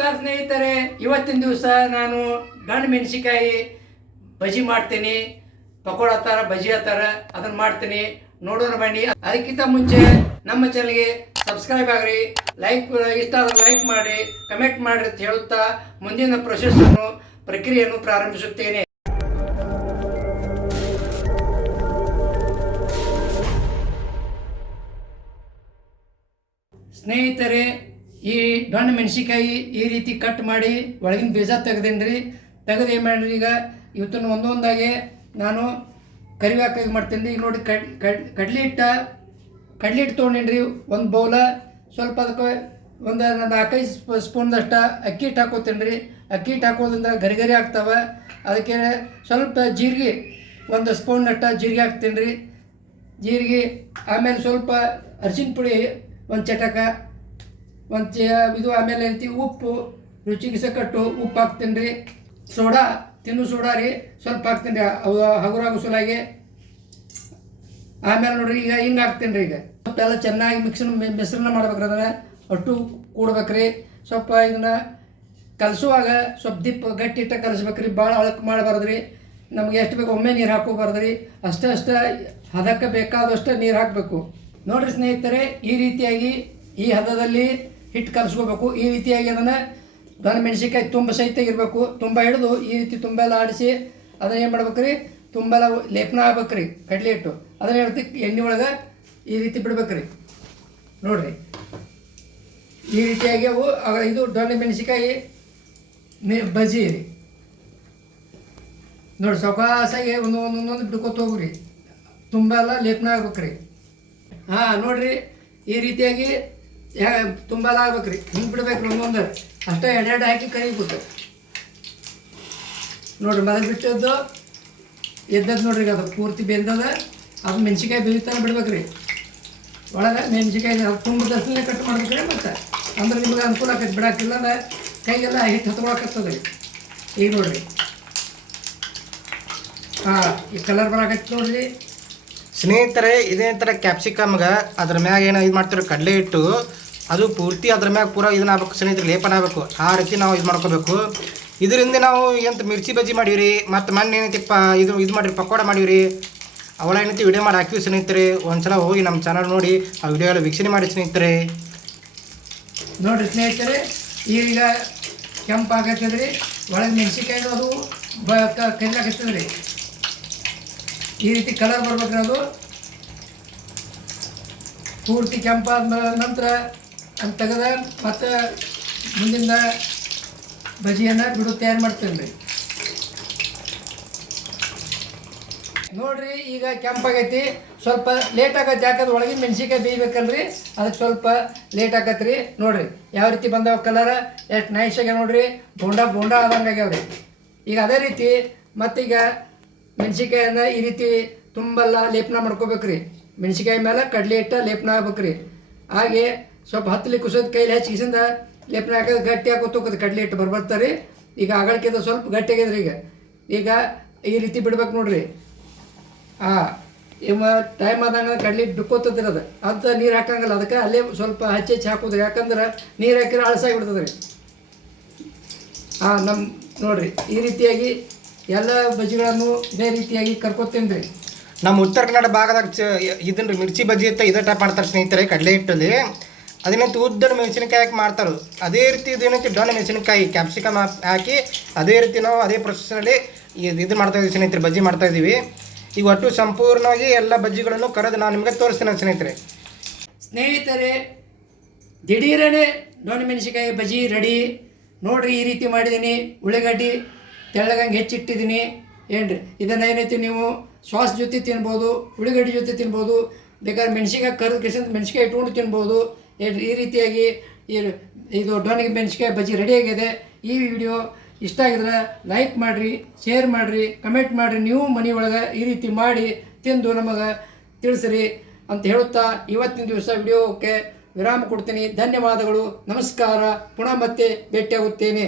ನಮಸ್ಕಾರ ಸ್ನೇಹಿತರೆ. ಇವತ್ತಿನ ದಿವಸ ನಾನು ಗಂಡು ಮೆಣಸಿಕಾಯಿ ಬಜಿ ಮಾಡ್ತೀನಿ. ಪಕೋಡ ಥರ ಬಜಿ ಥರ ಅದನ್ನು ಮಾಡ್ತೀನಿ. ನೋಡೋಣ ಬನ್ನಿ. ಅದಕ್ಕಿಂತ ಮುಂಚೆ ನಮ್ಮ ಚಾನಲ್ಗೆ ಸಬ್ಸ್ಕ್ರೈಬ್ ಆಗ್ರಿ. ಲೈಕ್ ಇಷ್ಟ ಆದ್ರೆ ಲೈಕ್ ಮಾಡಿ ಕಮೆಂಟ್ ಮಾಡಿರಿ ಅಂತ ಹೇಳುತ್ತಾ ಮುಂದಿನ ಪ್ರೊಸೆಸ್ಸನ್ನು ಪ್ರಕ್ರಿಯೆಯನ್ನು ಪ್ರಾರಂಭಿಸುತ್ತೇನೆ. ಸ್ನೇಹಿತರೆ ಈ ದೊಣ್ಣ ಮೆಣಸಿಕಾಯಿ ಈ ರೀತಿ ಕಟ್ ಮಾಡಿ ಒಳಗಿನ ಬೀಜ ತೆಗ್ದೇನಿ ರೀ ತೆಗೆದು ಏನು ಮಾಡ್ರಿ ಈಗ? ಇವತ್ತನ್ನು ಒಂದೊಂದಾಗಿ ನಾನು ಕರಿವಾಕಾಗಿ ಮಾಡ್ತೀನಿ ರೀ ಈಗ ನೋಡಿ ಕಡ್ ಕಡ್, ಕಡ್ಲಿ ಹಿಟ್ಟ, ಕಡ್ಲಿ ಹಿಟ್ಟು ತೊಗೊಂಡೇನಿ ರೀ ಒಂದು ಬೌಲ ಸ್ವಲ್ಪ ಅದಕ್ಕೆ ಒಂದು ನಾಲ್ಕೈದು ಸ್ಪ, ಸ್ಪೂನ್ದಷ್ಟ ಅಕ್ಕಿ ಹಿಟ್ಟು ಹಾಕೋತೀನಿ ರೀ ಅಕ್ಕಿ ಹಿಟ್ಟು ಹಾಕೋದ್ರಿಂದ ಗರಿ ಗರಿ ಆಗ್ತಾವೆ. ಅದಕ್ಕೆ ಸ್ವಲ್ಪ ಜೀರಿಗೆ, ಒಂದು ಸ್ಪೂನ್ನಷ್ಟ ಜೀರಿಗೆ ಹಾಕ್ತೀನಿ ರೀ ಜೀರಿಗೆ, ಆಮೇಲೆ ಸ್ವಲ್ಪ ಅರಿಶಿನ ಪುಡಿ ಒಂದು ಚಟಕ. ಒಂದು ಇದು ಆಮೇಲೆ ಐತಿ ಉಪ್ಪು, ರುಚಿಗೆ ಸಕಟ್ಟು ಉಪ್ಪು ಹಾಕ್ತೀನಿ ರೀ. ಸೋಡಾ, ತಿನ್ನು ಸೋಡಾ ರೀ, ಸ್ವಲ್ಪ ಹಾಕ್ತೀನಿ ರೀ. ಅವು ಸುಲಾಗಿ ಆಮೇಲೆ ನೋಡ್ರಿ, ಈಗ ಹಿಂಗೆ ಹಾಕ್ತೀನಿ ರೀ ಈಗ. ಎಲ್ಲ ಚೆನ್ನಾಗಿ ಮಿಕ್ಸನ್ ಮಿಶ್ರಣ ಮಾಡ್ಬೇಕ್ರಿ ಅದನ್ನ. ಅಟ್ಟು ಕೂಡ್ಬೇಕ್ರಿ ಸ್ವಲ್ಪ ಇದನ್ನ ಕಲಸುವಾಗ ಸ್ವಲ್ಪ ದಿಪ್ಪ ಗಟ್ಟಿ ಇಟ್ಟ ಕಲಸ್ಬೇಕ್ರಿ ಭಾಳ ಅಳಕ್ ಮಾಡಬಾರ್ದು ರೀ. ನಮ್ಗೆ ಎಷ್ಟು ಬೇಕು ಒಮ್ಮೆ ನೀರು ಹಾಕೋಬಾರ್ದು ರೀ. ಅಷ್ಟೇ ಅಷ್ಟೇ ಹದಕ್ಕೆ ಬೇಕಾದಷ್ಟು ನೀರು ಹಾಕಬೇಕು. ನೋಡಿರಿ ಸ್ನೇಹಿತರೆ, ಈ ರೀತಿಯಾಗಿ ಈ ಹದದಲ್ಲಿ ಹಿಟ್ಟು ಕಲಿಸ್ಕೋಬೇಕು. ಈ ರೀತಿಯಾಗಿ ಅದನ್ನು ದನ ಮೆಣಸಿನ್ಕಾಯಿ ತುಂಬ ಸಹಿತ ಇರಬೇಕು. ತುಂಬ ಹಿಡಿದು ಈ ರೀತಿ ತುಂಬ ಎಲ್ಲ ಆಡಿಸಿ ಅದನ್ನ ಏನು ಮಾಡ್ಬೇಕು ರೀ ತುಂಬ ಎಲ್ಲ ಲೇಪನ ಆಗ್ಬೇಕು ರೀ ಕಡಲೆ ಹಿಟ್ಟು. ಅದನ್ನ ಹೇಳ್ತಿ ಎಣ್ಣೆ ಒಳಗೆ ಈ ರೀತಿ ಬಿಡ್ಬೇಕು ರೀ ನೋಡಿರಿ. ಈ ರೀತಿಯಾಗಿ ಅವು ಇದು ದೊಡ್ಡ ಮೆಣಸಿನ್ಕಾಯಿ ಮೆ ಬಜಿ ರೀ. ನೋಡಿ ಸೊಕಾಸಾಗಿ ಒಂದು ಒಂದೊಂದೊಂದು ಬಿಡ್ಕೊತ ಹೋಗ್ರಿ. ತುಂಬ ಎಲ್ಲ ಲೇಪನ ಆಗ್ಬೇಕು ರೀ ಹಾಂ, ನೋಡಿರಿ. ಈ ರೀತಿಯಾಗಿ ತುಂಬ ಆಗ್ಬೇಕು ರೀ ಹಿಂಗೆ ಬಿಡ್ಬೇಕು ರೀ ಒಂದೊಂದು ಅಷ್ಟೇ ಎರಡೆರಡು ಹಾಕಿ ಕರಿಬೇಕು. ನೋಡಿರಿ ಮೊದಲು ಬಿಟ್ಟದ್ದು. ಎದ್ದದ್ದು ನೋಡ್ರಿ ಅದು ಪೂರ್ತಿ ಬೆಂದದ. ಅದು ಮೆಣಸಿನ್ಕಾಯಿ ಬೇಯ್ತಾನೆ ಬಿಡ್ಬೇಕು ರೀ ಒಳಗೆ ಮೆಣಸಿನ್ಕಾಯಿ ಅದು ತುಂಬ ದರ್ಶನ ಕಟ್ ಮಾಡ್ಬೇಕು ರೀ ಮತ್ತೆ. ಅಂದ್ರೆ ನಿಮ್ಗೆ ಅನುಕೂಲ ಆಕೈತೆ ಬಿಡಾಕಿಲ್ಲ ಅಂದ್ರೆ ಕೈಗೆಲ್ಲ ಹಿಟ್ಟು ಹತ್ಕೊಳಕತ್ತದ ಈಗ ನೋಡಿರಿ. ಹಾಂ, ಈ ಕಲರ್ ಬರಾಕೈತೆ ನೋಡಿರಿ. ಸ್ನೇಹಿತರೆ ಇದೇ ಥರ ಕ್ಯಾಪ್ಸಿಕಮ್ಗೆ ಅದ್ರ ಮ್ಯಾಗ ಏನೋ ಇದು ಮಾಡ್ತಾರೆ ಕಡಲೆ ಹಿಟ್ಟು. ಅದು ಪೂರ್ತಿ ಅದ್ರ ಮ್ಯಾಗ ಪೂರ ಇದನ್ನ ಆಗ್ಬೇಕು, ಸ್ನೇಹಿತರೆ, ಲೇಪನ ಆಗ್ಬೇಕು, ಆ ರೀತಿ ನಾವು ಇದು ಮಾಡ್ಕೋಬೇಕು. ಇದರಿಂದ ನಾವು ಎಂತ ಮಿರ್ಚಿ ಬಜ್ಜಿ ಮಾಡೀವ್ರಿ, ಮತ್ತು ಮಣ್ಣು ಏನೈತಿ ಪಾ ಇದು ಇದು ಮಾಡಿರಿ ಪಕೋಡ ಮಾಡೀವ್ರಿ. ಅವಳ ಏನೈತಿ ವಿಡಿಯೋ ಮಾಡಿ ಹಾಕಿವಿ ಸ್ನೇಹಿತರೆ, ಒಂದ್ಸಲ ಹೋಗಿ ನಮ್ಮ ಚಾನಲ್ ನೋಡಿ, ಆ ವಿಡಿಯೋ ಎಲ್ಲ ವೀಕ್ಷಣೆ ಮಾಡಿ ಸ್ನೇಹಿತರೆ. ನೋಡ್ರಿ ಸ್ನೇಹಿತರೆ, ಈಗ ಕೆಂಪು ಆಗತ್ತದ್ರಿ ಒಳಗೆ ಮೆಣಸಿನ್ಕಾಯಿ ಅದು ಬ ಕರಿಲಾಕತ್ತದ್ರಿ. ಈ ರೀತಿ ಕಲರ್ ಬರ್ಬೇಕ್ರಿ ಅದು. ಪೂರ್ತಿ ಕೆಂಪಾದ ನಂತರ ಅದು ತೆಗೆದ ಮತ್ತು ಮುಂದಿನ ಬಜಿಯನ್ನು ಬಿಡು, ತಯಾರು ಮಾಡ್ತೇನೆ ರೀ. ನೋಡ್ರಿ, ಈಗ ಕೆಂಪಾಗೈತಿ. ಸ್ವಲ್ಪ ಲೇಟ್ ಆಗತ್ತೆ, ಯಾಕಂದ್ರೆ ಒಳಗಿನ ಮೆಣಸಿನ್ಕಾಯಿ ಬೇಯ್ಬೇಕಲ್ರಿ. ಅದಕ್ಕೆ ಸ್ವಲ್ಪ ಲೇಟ್ ಆಗತ್ತೆ ರೀ ನೋಡ್ರಿ, ಯಾವ ರೀತಿ ಬಂದವ ಕಲರ್ ಎಷ್ಟು ನೈಸ್ ಆಗ್ಯಾವ ನೋಡ್ರಿ. ಬೋಂಡ ಬೋಂಡ ಆದಂಗೆ ರೀ ಈಗ ಅದೇ ರೀತಿ ಮತ್ತೀಗ ಮೆಣಸಿನ್ಕಾಯನ್ನ ಈ ರೀತಿ ತುಂಬಲ್ಲ ಲೇಪನ ಮಾಡ್ಕೋಬೇಕ್ರಿ. ಮೆಣಸಿನ್ಕಾಯಿ ಮೇಲೆ ಕಡಲೆ ಹಿಟ್ಟ ಲೇಪನ ಆಗ್ಬೇಕ್ರಿ ಹಾಗೆ ಸ್ವಲ್ಪ ಹತ್ತಲಿ ಕುಸದ ಕೈಲಿ ಹಚ್ಚಿಸಿಂದ ಲೇಪನ ಹಾಕೋದು ಗಟ್ಟಿ ಹೋಗೋದು ಕಡಲೆ ಹಿಟ್ಟು ಬರ್ಬರ್ತಾರೆ. ಈಗ ಅಗಳಕ್ಕಿಂತ ಸ್ವಲ್ಪ ಗಟ್ಟಿ ಈಗ. ಈಗ ಈ ರೀತಿ ಬಿಡ್ಬೇಕು ನೋಡ್ರಿ. ಹಾಂ ಇವ ಟೈಮ್ ಆದಂಗೆ ಕಡ್ಲಿ ಡುಕ್ಕೋತದ್ರಿ ಅದು ಅಂತ ನೀರು ಹಾಕಂಗಿಲ್ಲ. ಅದಕ್ಕೆ ಅಲ್ಲೇ ಸ್ವಲ್ಪ ಹಚ್ಚಿ ಹಚ್ಚಿ ಹಾಕೋದ್ರಿ ಯಾಕಂದ್ರೆ ನೀರು ಹಾಕಿದ್ರೆ ಅಳಸಾಗಿ ಬಿಡ್ತದೆ ರೀ ಹಾಂ ನಮ್ಮ ನೋಡ್ರಿ. ಈ ರೀತಿಯಾಗಿ ಎಲ್ಲ ಬಜ್ಜಿಗಳನ್ನು ಇದೇ ರೀತಿಯಾಗಿ ಕರ್ಕೊತೀನಿ ರೀ ನಮ್ಮ ಉತ್ತರ ಕನ್ನಡ ಭಾಗದಾಗ ಚ ಇದನ್ನ ಮಿರ್ಚಿ ಬಜ್ಜಿ ಅಂತ ಇದೇ ಟೈಪ್ ಮಾಡ್ತಾರೆ ಸ್ನೇಹಿತರೆ, ಕಡಲೆ ಹಿಟ್ಟಲ್ಲಿ. ಅದನ್ನಂತ ಉದ್ದನ ಮೆಣಸಿನಕಾಯಿ ಹಾಕಿ ಮಾಡ್ತಾರೆ ಅದೇ ರೀತಿ ದಿನಕ್ಕೆ ಡೊಣ್ಣ ಮೆಣಸಿನಕಾಯಿ. ಕ್ಯಾಪ್ಸಿಕಮ್ ಹಾಕಿ ಅದೇ ರೀತಿ ನಾವು ಅದೇ ಪ್ರೊಸೆಸ್ನಲ್ಲಿ ಇದು ಮಾಡ್ತಾ ಇದ್ದೀವಿ ಸ್ನೇಹಿತರೆ, ಬಜ್ಜಿ ಮಾಡ್ತಾ ಇದ್ದೀವಿ ಈಗ ಒಟ್ಟು ಸಂಪೂರ್ಣವಾಗಿ ಎಲ್ಲ ಬಜ್ಜಿಗಳನ್ನು ಕರೆದು ನಾನು ನಿಮಗೆ ತೋರಿಸ್ತೇನೆ ಸ್ನೇಹಿತರೆ. ಸ್ನೇಹಿತರೆ, ದಿಢೀರನೆ ಡೊಣ್ಣ ಮೆಣಸಿನಕಾಯಿ ಬಜ್ಜಿ ರೆಡಿ. ನೋಡಿರಿ, ಈ ರೀತಿ ಮಾಡಿದ್ದೀನಿ ಉಳ್ಳಾಗಡ್ಡಿ ತೆಳ್ಳಗಂಗೆ ಹೆಚ್ಚಿಟ್ಟಿದ್ದೀನಿ ಏನ್ರಿ? ಇದನ್ನು ಏನೈತಿ ನೀವು? ಸಾಸ್ ಜೊತೆ ತಿನ್ಬೋದು, ಉಳ್ಳಾಗಡ್ಡಿ ಜೊತೆ ತಿನ್ಬೋದು, ಬೇಕಾದ್ರೆ ಮೆಣಸಿನ್ಕಾಯಿ ಕರೆದು ಕಿಸಿಂದ ಮೆಣಸಿನ್ಕಾಯಿ ಇಟ್ಕೊಂಡು ತಿನ್ಬೋದು. ಈ ರೀತಿಯಾಗಿ ಇದು ಡೊಣ್ಣಿಗೆ ಮೆಣಸಿಕಾಯಿ ಬಜ್ಜಿ ರೆಡಿ ಆಗಿದೆ. ಈ ವಿಡಿಯೋ ಇಷ್ಟ ಆಗಿದ್ರೆ ಲೈಕ್ ಮಾಡಿರಿ ಶೇರ್ ಮಾಡಿರಿ ಕಮೆಂಟ್ ಮಾಡಿರಿ, ನೀವು ಮನೆಯೊಳಗೆ ಈ ರೀತಿ ಮಾಡಿ ತಿಂದು ನಮಗೆ ತಿಳಿಸ್ರಿ ಅಂತ ಹೇಳುತ್ತಾ ಇವತ್ತಿನ ದಿವಸ ವಿಡಿಯೋಕ್ಕೆ ವಿರಾಮ ಕೊಡ್ತೀನಿ. ಧನ್ಯವಾದಗಳು. ನಮಸ್ಕಾರ. ಪುನಃ ಮತ್ತೆ ಭೇಟಿಯಾಗುತ್ತೇನೆ.